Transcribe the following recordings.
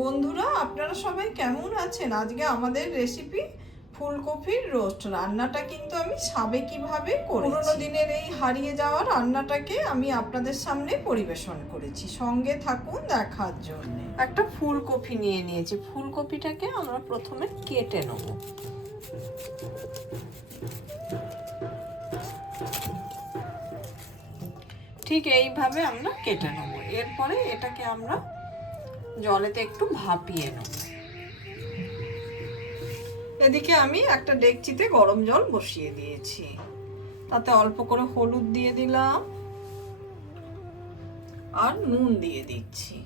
বন্ধুরা, আপনারা সবাই কেমন আছেন? আজকে আমাদের রেসিপি ফুলকপির রোস্ট। রান্নাটা কিন্তু আমি সাবেকিভাবে করেছি। পুরোনো দিনের এই হারিয়ে যাওয়া রান্নাটাকে আমি আপনাদের সামনে পরিবেশন করেছি। সঙ্গে থাকুন দেখার জন্য। একটা ফুলকপি নিয়ে নিয়েছি। ফুলকপিটাকে আমরা প্রথমে কেটে নেব। ঠিক এইভাবে আমরা কেটে নেব। এরপরে এটাকে আমরা জলেতে একটু ভাপিয়ে নেব। এদিকে আমি একটা ডেকচিতে গরম জল বসিয়ে দিয়েছি। তাতে অল্প করে হলুদ দিয়ে দিলাম আর নুন দিয়ে দিচ্ছি।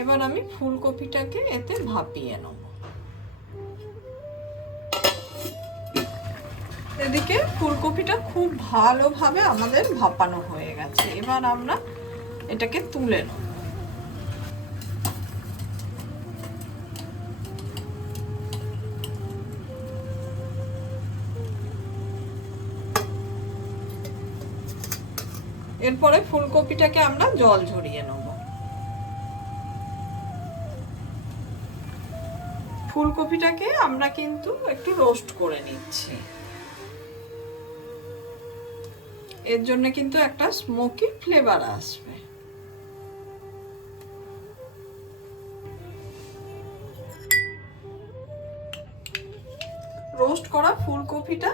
এবার আমি ফুলকপিটাকে এতে ভাপিয়ে নেব। এদিকে ফুলকপিটা খুব ভালোভাবে আমাদের ভাপানো হয়ে গেছে। এবার আমরা এটাকে তুলে নেব। এরপরে ফুলকপিটাকে আমরা জল ঝরিয়ে নেব। ফুলকপিটাকে আমরা কিন্তু একটু রোস্ট করে নিচ্ছি। এর জন্য কিন্তু একটা স্মোকি ফ্লেভার আসবে। রোস্ট করা ফুলকপিটা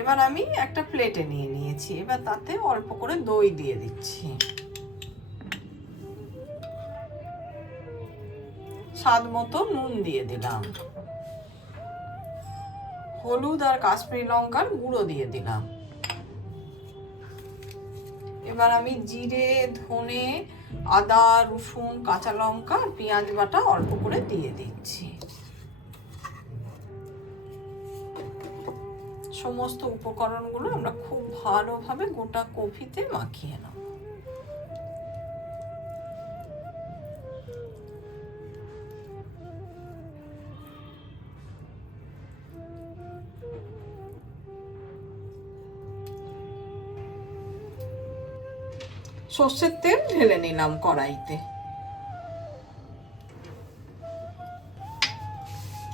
এবার আমি একটা প্লেটে নিয়ে নিয়েছি। এবার তাতে অল্প করে দই দিয়ে দিচ্ছি। স্বাদ মতো নুন দিয়ে দিলাম। হলুদ আর কাশ্মীরি লঙ্কার গুঁড়ো দিয়ে দিলাম। এবার আমি জিরে, ধনে, আদা, রসুন, কাঁচা লঙ্কা আর পেঁয়াজ বাটা অল্প করে দিয়ে দিচ্ছি। সমস্ত উপকরণগুলো আমরা খুব ভালোভাবে গোটা কপিতে মাখিয়ে নেব। সর্ষের তেল ঢেলে নিলাম কড়াইতে।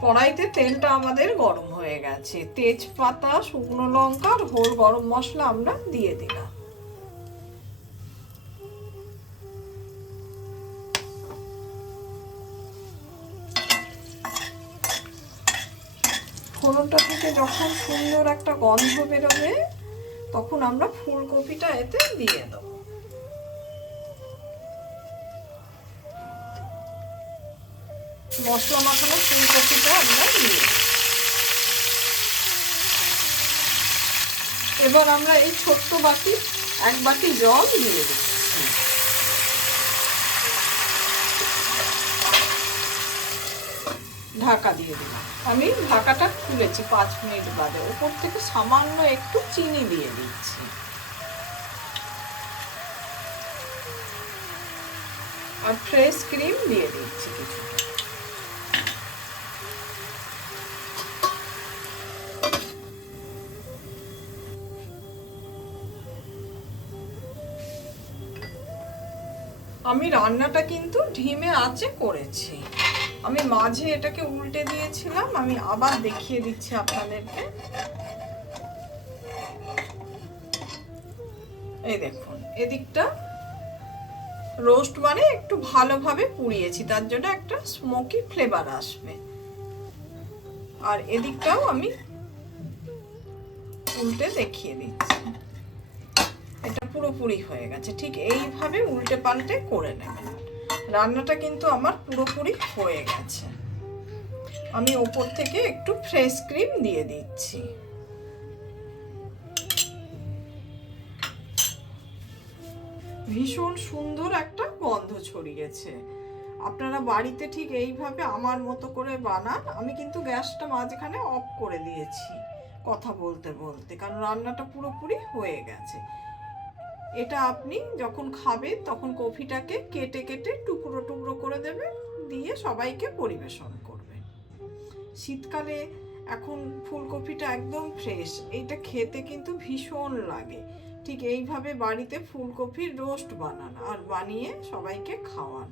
কড়াইতে তেলটা আমাদের গরম হয়ে গেছে। তেজপাতা, শুকনো লঙ্কা আর হোল গরম মশলা আমরা দিয়ে দিলাম। ফোড়নটা থেকে যখন সুন্দর একটা গন্ধ বেরোবে তখন আমরা ফুলকপিটা এতে দিয়ে দেব। মশলা মাখানো ফুলকপিটা আমরা দিয়ে দেব। এবার আমরা এই ছোট্ট বাটি 1 বাটি জল দিয়ে দিচ্ছি। ঢাকা দিয়ে দিলাম। আমি ঢাকাটা খুলেছি 5 মিনিট বাদে। উপর থেকে সামান্য একটু চিনি দিয়ে দিচ্ছি। আর ফ্রেশ ক্রিম দিয়ে দিচ্ছি কিছু। আমি রান্নাটা কিন্তু ধিমে আঁচে করেছি। আমি মাঝে এটাকে উল্টে দিয়েছিলাম। আমি আবার দেখিয়ে দিচ্ছি আপনাদেরকে। এই দেখুন, এদিকটা রোস্ট মানে একটু ভালোভাবে পুড়িয়েছি, তার জন্য একটা স্মোকি ফ্লেভার আসবে। আর এদিকটাও আমি উল্টে দেখিয়ে দিচ্ছি। এটা পুরোপুরি হয়ে গেছে। ঠিক এইভাবে উল্টে পাল্টে করে নেবেন। রান্নাটা কিন্তু আমার পুরোপুরি হয়ে গেছে। আমি ওপর থেকে একটু ফ্রেশ ক্রিম দিয়ে দিচ্ছি। ভীষণ সুন্দর একটা গন্ধ ছড়িয়েছে। আপনারা বাড়িতে ঠিক এইভাবে আমার মতো করে বানান। আমি কিন্তু গ্যাসটা মাঝখানে অফ করে দিয়েছি কথা বলতে বলতে, কারণ রান্নাটা পুরোপুরি হয়ে গেছে। এটা আপনি যখন খাবেন তখন কপিটাকে কেটে কেটে টুকরো টুকরো করে দেবেন, দিয়ে সবাইকে পরিবেশন করবেন। শীতকালে এখন ফুলকপিটা একদম ফ্রেশ। এইটা খেতে কিন্তু ভীষণ লাগে। ঠিক এইভাবে বাড়িতে ফুলকপির রোস্ট বানান আর বানিয়ে সবাইকে খাওয়ান।